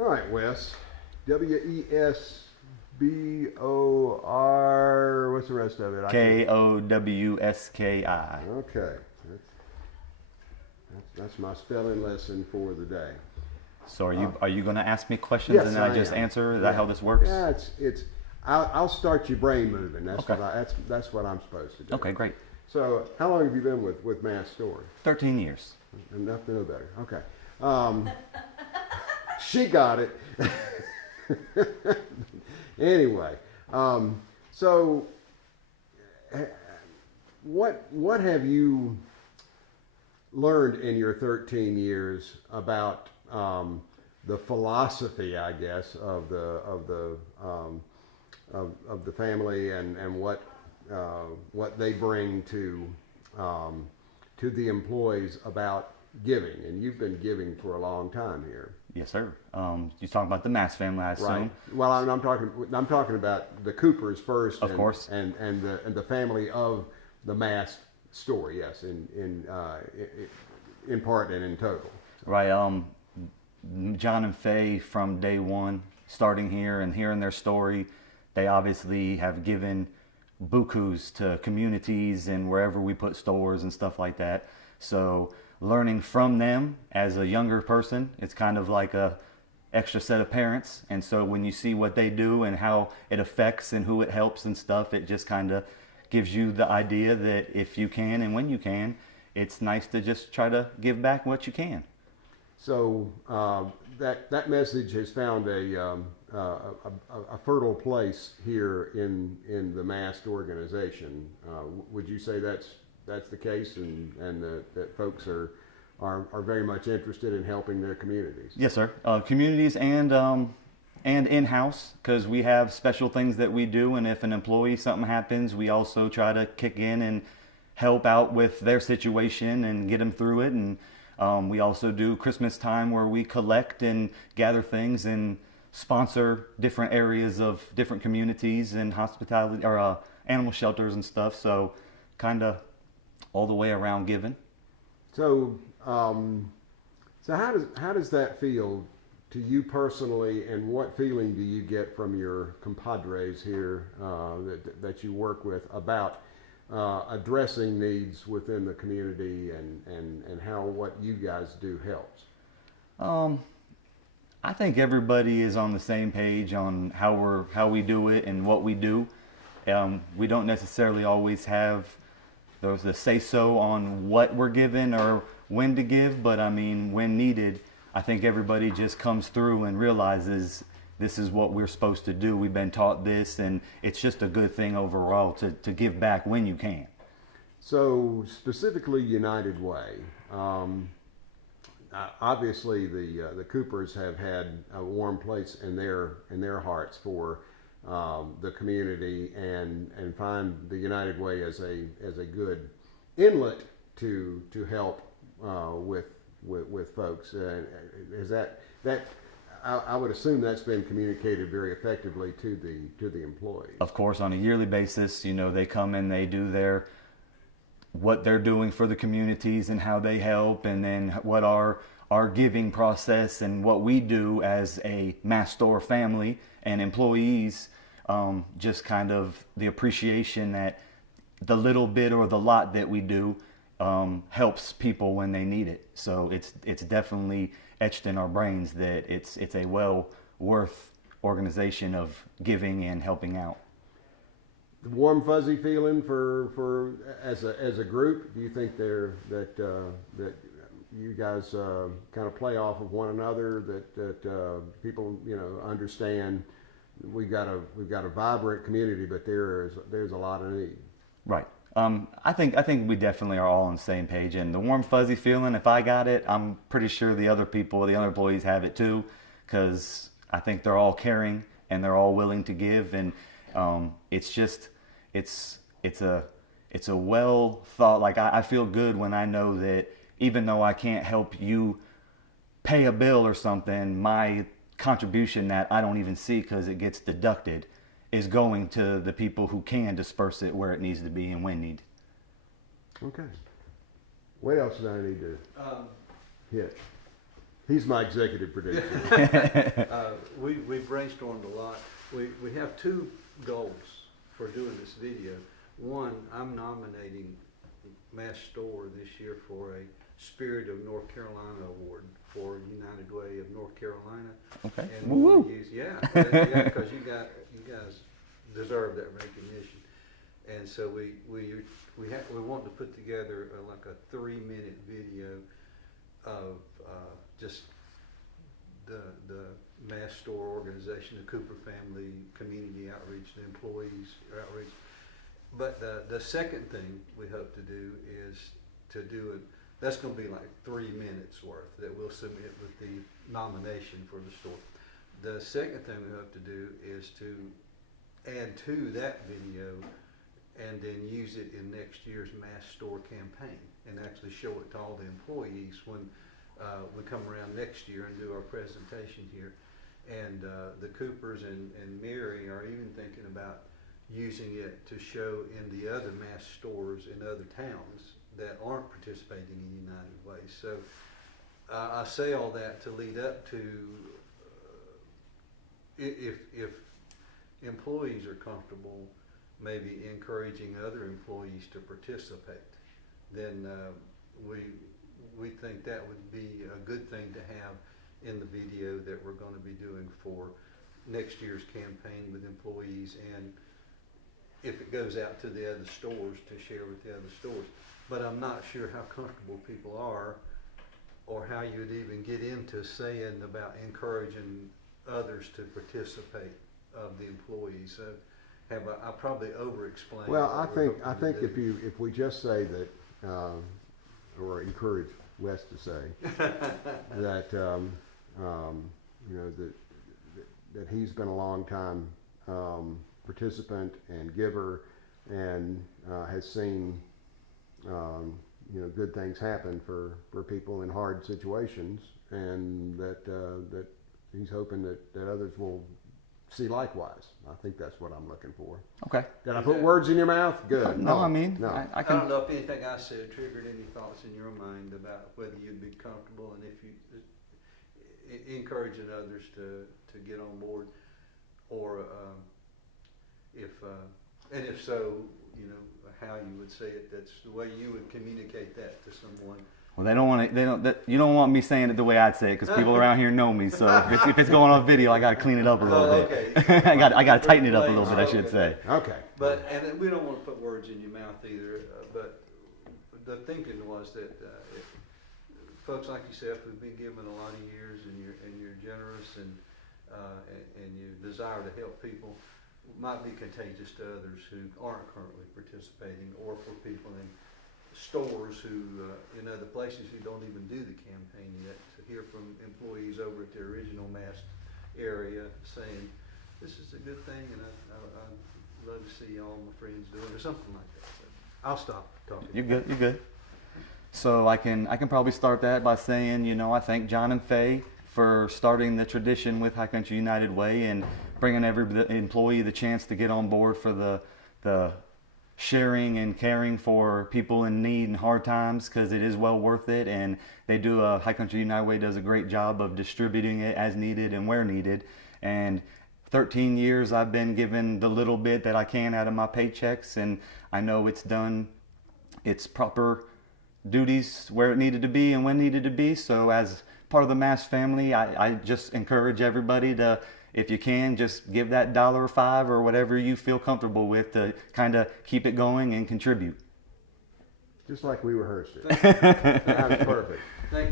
All right, Wes. Wesbor. What's the rest of it? Kowski. Okay. That's my spelling lesson for the day. So are you going to ask me questions Yes, and then I just am. answer? Is that how this works? Yeah, I'll start your brain moving. That's Okay. that's what I'm supposed to do. Okay, great. So, how long have you been with Mast Story? 13 years. Enough to know better. Okay. She got it. Anyway, so what have you learned in your 13 years about the philosophy, I guess, of the family and what they bring to the employees about giving? And you've been giving for a long time here. Yes, sir. You're talking about the Mast family, I assume. Right. Well, I'm talking about the Coopers first, Of course, and the family of the Mast Story. Yes, in part and in total. Right. John and Faye, from day one, starting here and hearing their story, they obviously have given bukus to communities and wherever we put stores and stuff like that. So learning from them as a younger person, it's kind of like a extra set of parents. And so when you see what they do and how it affects and who it helps and stuff, it just kind of gives you the idea that if you can and when you can, it's nice to just try to give back what you can. So that message has found a fertile place here in the Mast organization. Would you say that's the case, and that folks are very much interested in helping their communities? Yes, sir. Communities and in-house, because we have special things that we do, and if an employee, something happens, we also try to kick in and help out with their situation and get them through it. And we also do Christmas time where we collect and gather things and sponsor different areas of different communities and hospitality or animal shelters and stuff. So kind of all the way around giving. So how does that feel to you personally, and what feeling do you get from your compadres here that you work with about addressing needs within the community and how what you guys do helps? I think everybody is on the same page on how we do it and what we do. We don't necessarily always have the say-so on what we're given or when to give, but I mean, when needed, I think everybody just comes through and realizes this is what we're supposed to do. We've been taught this, and it's just a good thing overall to give back when you can. So specifically United Way, obviously the Coopers have had a warm place in their hearts for the community, and find the United Way as a good inlet to help with folks. Is that I would assume that's been communicated very effectively to the employees. Of course, on a yearly basis, they come and they do what they're doing for the communities and how they help, and then what our giving process and what we do as a Mast Store family and employees, just kind of the appreciation that the little bit or the lot that we do helps people when they need it. So it's definitely etched in our brains that it's a well worth organization of giving and helping out. The warm fuzzy feeling for as a group, do you think that you guys kind of play off of one another, that people understand we've got a vibrant community, but there's a lot of need? Right. I think we definitely are all on the same page, and the warm fuzzy feeling, if I got it, I'm pretty sure the other employees have it too, because I think they're all caring and they're all willing to give, and it's a well thought. Like I feel good when I know that even though I can't help you pay a bill or something, my contribution that I don't even see because it gets deducted is going to the people who can disperse it where it needs to be and when needed. Okay. What else do I need to hit? He's my executive producer. We brainstormed a lot. We have two goals for doing this video. One, I'm nominating Mast Store this year for a Spirit of North Carolina Award for United Way of North Carolina. Okay. And Woo-woo. because you guys deserve that recognition. And so we want to put together like a 3-minute video of just the Mast Store organization, the Cooper family, community outreach, the employees outreach. But the second thing we hope to do is to do it. That's going to be like 3 minutes worth that we'll submit with the nomination for the store. The second thing we hope to do is to add to that video and then use it in next year's Mast Store campaign and actually show it to all the employees when we come around next year and do our presentation here. And the Coopers and Mary are even thinking about using it to show in the other Mast Stores in other towns that aren't participating in United Way. So I say all that to lead up to if employees are comfortable maybe encouraging other employees to participate, then we think that would be a good thing to have in the video that we're going to be doing for next year's campaign with employees, and if it goes out to the other stores, to share with the other stores. But I'm not sure how comfortable people are or how you would even get into saying about encouraging others to participate of the employees. So I probably over-explained. Well, I think if we just say that, or encourage Wes to say that you know that he's been a long time participant and giver, and has seen you know, good things happen for people in hard situations, and that he's hoping that others will see likewise. I think that's what I'm looking for. Okay. Did I put words in your mouth? Good. No, I mean, no. I I can. don't know if anything I said triggered any thoughts in your mind about whether you'd be comfortable, and if you encouraging others to get on board, or if so, you know, how you would say it. That's the way you would communicate that to someone. Well, they don't want it. They don't. You don't want me saying it the way I'd say it, because people around here know me. So if it's going on video, I got to clean it up a little bit. Okay. I got to tighten it up a little bit, I should say. Okay. But and we don't want to put words in your mouth either. But the thinking was that if folks like yourself who've been given a lot of years, and you're generous and you desire to help people, might be contagious to others who aren't currently participating, or for people in stores who in other places who don't even do the campaign yet, to hear from employees over at the original Mast area saying, this is a good thing, and I'd love to see all my friends do it, or something like that. So I'll stop talking. You're good. You're good. So I can probably start that by saying, you know, I thank John and Faye for starting the tradition with High Country United Way and bringing every employee the chance to get on board for the sharing and caring for people in need and hard times, because it is well worth it. And they do High Country United Way does a great job of distributing it as needed and where needed. And 13 years I've been given the little bit that I can out of my paychecks, and I know it's done its proper duties where it needed to be and when needed to be. So as part of the Mast family, I just encourage everybody to, if you can, just give that $1 or $5 or whatever you feel comfortable with to kind of keep it going and contribute. Just like we rehearsed it. That was perfect. Thank you.